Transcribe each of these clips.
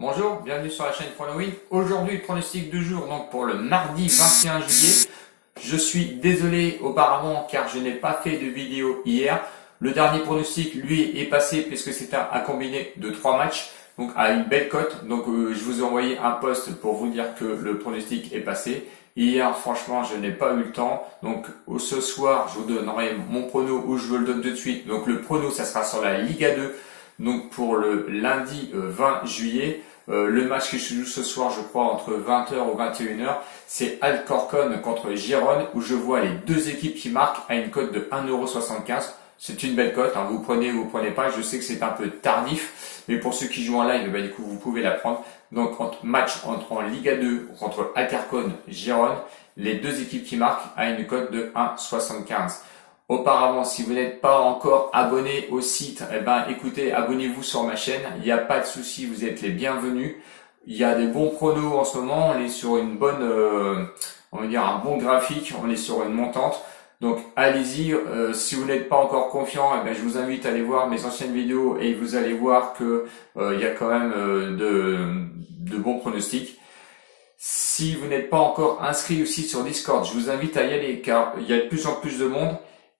Bonjour, bienvenue sur la chaîne Prono-Win. Aujourd'hui, pronostic du jour donc pour le mardi 21 juillet. Je suis désolé auparavant car je n'ai pas fait de vidéo hier. Le dernier pronostic, lui, est passé puisque c'était un combiné de 3 matchs, donc à une belle cote. Donc je vous ai envoyé un post pour vous dire que le pronostic est passé. Hier, franchement, je n'ai pas eu le temps. Donc ce soir, je vous donnerai mon prono ou je vous le donne tout de suite. Donc le prono, ça sera sur la Liga 2. Donc pour le lundi 20 juillet. Le match que je joue ce soir, je crois, entre 20h ou 21h, c'est Alcorcón contre Gérone, où je vois les deux équipes qui marquent à une cote de 1,75 €. C'est une belle cote, hein. Vous prenez ou vous prenez pas. Je sais que c'est un peu tardif, mais pour ceux qui jouent en live, du coup, vous pouvez la prendre. Donc, match en Liga 2 contre Alcorcón, Gérone, les deux équipes qui marquent à une cote de 1,75. Auparavant, si vous n'êtes pas encore abonné au site, écoutez, abonnez-vous sur ma chaîne. Il n'y a pas de souci, vous êtes les bienvenus. Il y a des bons pronos en ce moment. On est sur une bonne, on va dire un bon graphique. On est sur une montante. Donc allez-y. Si vous n'êtes pas encore confiant, je vous invite à aller voir mes anciennes vidéos et vous allez voir que il y a quand même de bons pronostics. Si vous n'êtes pas encore inscrit aussi sur Discord, je vous invite à y aller car il y a de plus en plus de monde.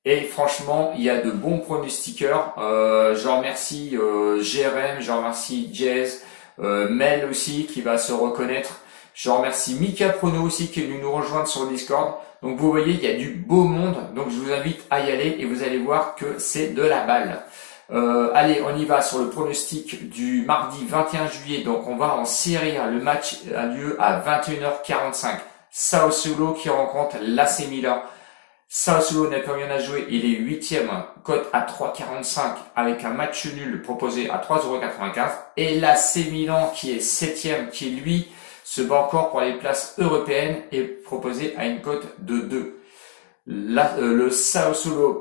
Et franchement, il y a de bons pronostiqueurs. Je remercie GRM, je remercie Jazz, Mel aussi qui va se reconnaître. Je remercie Mika Prono aussi qui est venu nous rejoindre sur Discord. Donc vous voyez, il y a du beau monde. Donc je vous invite à y aller et vous allez voir que c'est de la balle. Allez, on y va sur le pronostic du mardi 21 juillet. Donc on va en série. Le match a lieu à 21h45. Sassuolo qui rencontre l'AC Milan. Sassuolo n'a plus rien à jouer, il est 8e, cote à 3,45 avec un match nul proposé à 3,95 €. Et l'AC Milan qui est 7e, qui lui se bat encore pour les places européennes est proposé à une cote de 2. Le Sassuolo,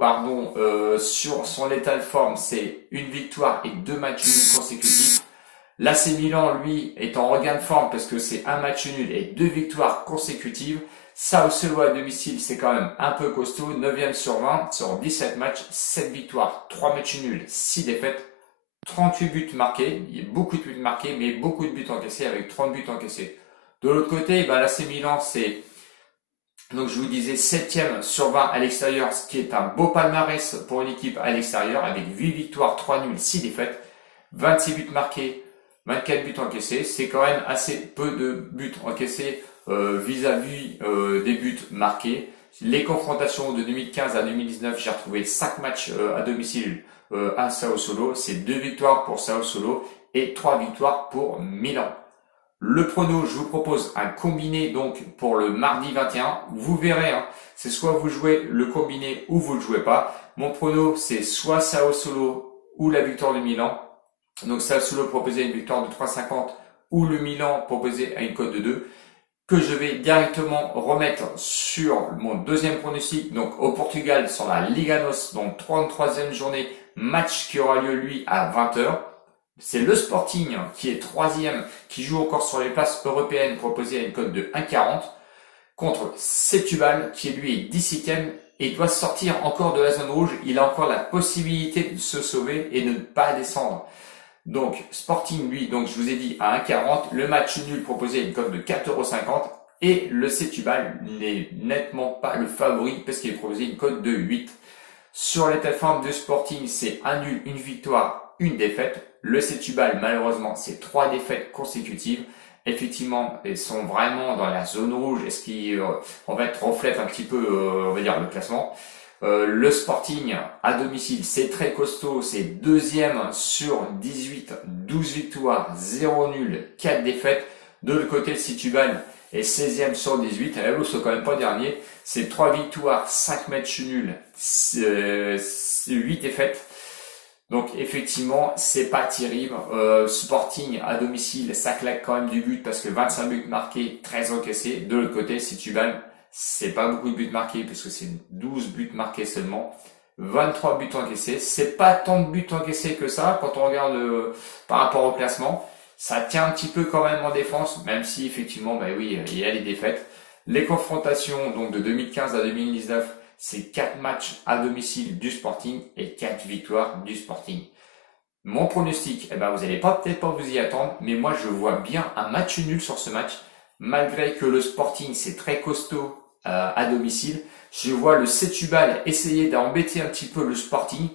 sur son état de forme, c'est une victoire et 2 matchs nuls consécutifs. L'AC Milan, lui, est en regain de forme parce que c'est un match nul et 2 victoires consécutives. Sassuolo à domicile, c'est quand même un peu costaud. 9e sur 20, sur 17 matchs, 7 victoires, 3 matchs nuls, 6 défaites, 38 buts marqués. Il y a beaucoup de buts marqués, mais beaucoup de buts encaissés avec 30 buts encaissés. De l'autre côté, l'AC Milan, c'est, donc je vous disais, 7e sur 20 à l'extérieur, ce qui est un beau palmarès pour une équipe à l'extérieur, avec 8 victoires, 3 nuls, 6 défaites, 26 buts marqués, 24 buts encaissés. C'est quand même assez peu de buts encaissés vis-à-vis des buts marqués. Les confrontations de 2015 à 2019, j'ai retrouvé 5 matchs à domicile à Sassuolo. C'est 2 victoires pour Sassuolo et 3 victoires pour Milan. Le prono, je vous propose un combiné donc pour le mardi 21. Vous verrez, hein, c'est soit vous jouez le combiné ou vous ne le jouez pas. Mon prono, c'est soit Sassuolo ou la victoire de Milan. Donc Sassuolo proposait une victoire de 3,50 ou le Milan proposé à une cote de 2. Que je vais directement remettre sur mon deuxième pronostic, donc au Portugal sur la Liga NOS, donc 33e journée, match qui aura lieu lui à 20h. C'est le Sporting qui est 3e, qui joue encore sur les places européennes proposées à une cote de 1,40 contre Setúbal qui lui est 17e et doit sortir encore de la zone rouge. Il a encore la possibilité de se sauver et de ne pas descendre. Donc, Sporting, lui, donc je vous ai dit à 1,40, le match nul proposé à une cote de 4,50 € et le Setúbal n'est nettement pas le favori parce qu'il est proposé une cote de 8. Sur l'état de forme de Sporting, c'est un nul, une victoire, une défaite. Le Setúbal, malheureusement, c'est 3 défaites consécutives. Effectivement, ils sont vraiment dans la zone rouge, ce qui, en fait, reflète un petit peu, on va dire, le classement. Le Sporting à domicile, c'est très costaud, c'est 2e sur 18, 12 victoires, 0 nul, 4 défaites. De l'autre côté, le Setúbal est 16e sur 18, et là, c'est quand même pas dernier, c'est 3 victoires, 5 matchs nuls, 8 défaites. Donc effectivement, c'est pas terrible. Sporting à domicile, ça claque quand même du but parce que 25 buts marqués, 13 encaissés. De l'autre côté, Setúbal, c'est pas beaucoup de buts marqués parce que c'est 12 buts marqués seulement. 23 buts encaissés. C'est pas tant de buts encaissés que ça quand on regarde par rapport au classement. Ça tient un petit peu quand même en défense, même si effectivement, oui, il y a les défaites. Les confrontations donc de 2015 à 2019, c'est 4 matchs à domicile du Sporting et 4 victoires du Sporting. Mon pronostic, eh ben, vous n'allez peut-être pas vous y attendre, mais moi je vois bien un match nul sur ce match, malgré que le Sporting c'est très costaud à domicile. Je vois le Setúbal essayer d'embêter un petit peu le Sporting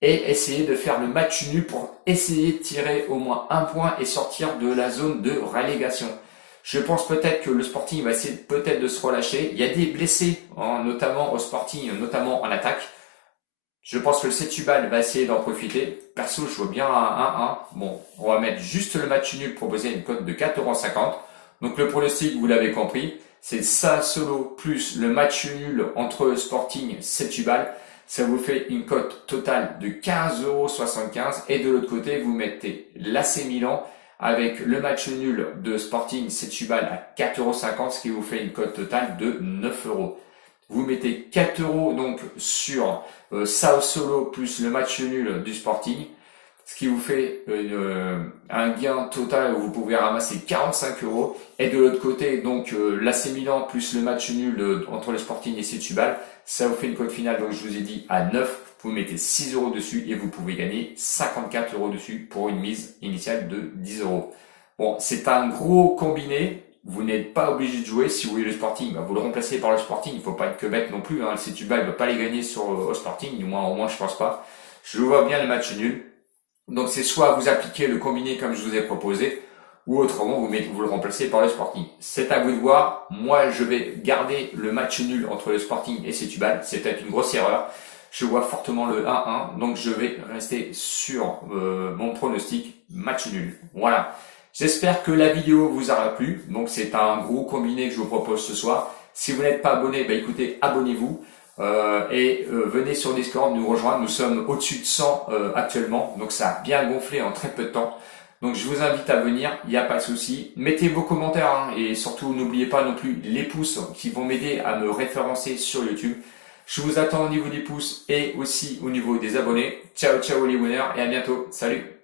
et essayer de faire le match nul pour essayer de tirer au moins un point et sortir de la zone de relégation. Je pense peut-être que le Sporting va essayer peut-être de se relâcher. Il y a des blessés, notamment au Sporting, notamment en attaque. Je pense que le Setúbal va essayer d'en profiter. Perso, je vois bien un 1-1. Bon, on va mettre juste le match nul pour poser une cote de 4,50 €. Donc le pronostic, vous l'avez compris, c'est Sassuolo plus le match nul entre Sporting et Setúbal. Ça vous fait une cote totale de 15,75 € et de l'autre côté, vous mettez l'AC Milan avec le match nul de Sporting Setúbal à 4,50 €, ce qui vous fait une cote totale de 9 €. Vous mettez 4 € donc sur Sassuolo plus le match nul du Sporting, ce qui vous fait un gain total où vous pouvez ramasser 45 €. Et de l'autre côté, donc l'AC Milan plus le match nul entre le Sporting et Setúbal, ça vous fait une cote finale, donc je vous ai dit à 9. Vous mettez 6 € dessus et vous pouvez gagner 54 € dessus pour une mise initiale de 10 €. Bon, c'est un gros combiné. Vous n'êtes pas obligé de jouer. Si vous voulez le Sporting, vous le remplacez par le Sporting. Il ne faut pas être que bête non plus. Le Setúbal ne va pas les gagner au Sporting. Au moins, je pense pas. Je vois bien le match nul. Donc, c'est soit vous appliquez le combiné comme je vous ai proposé, ou autrement, vous le remplacez par le Sporting. C'est à vous de voir. Moi, je vais garder le match nul entre le Sporting et Setúbal. C'est peut-être une grosse erreur. Je vois fortement le 1-1. Donc, je vais rester sur mon pronostic match nul. Voilà. J'espère que la vidéo vous aura plu. Donc c'est un gros combiné que je vous propose ce soir. Si vous n'êtes pas abonné, écoutez, abonnez-vous et venez sur Discord nous rejoindre. Nous sommes au-dessus de 100 actuellement, donc ça a bien gonflé en très peu de temps. Donc je vous invite à venir, il n'y a pas de souci. Mettez vos commentaires et surtout n'oubliez pas non plus les pouces qui vont m'aider à me référencer sur YouTube. Je vous attends au niveau des pouces et aussi au niveau des abonnés. Ciao ciao les winners et à bientôt. Salut!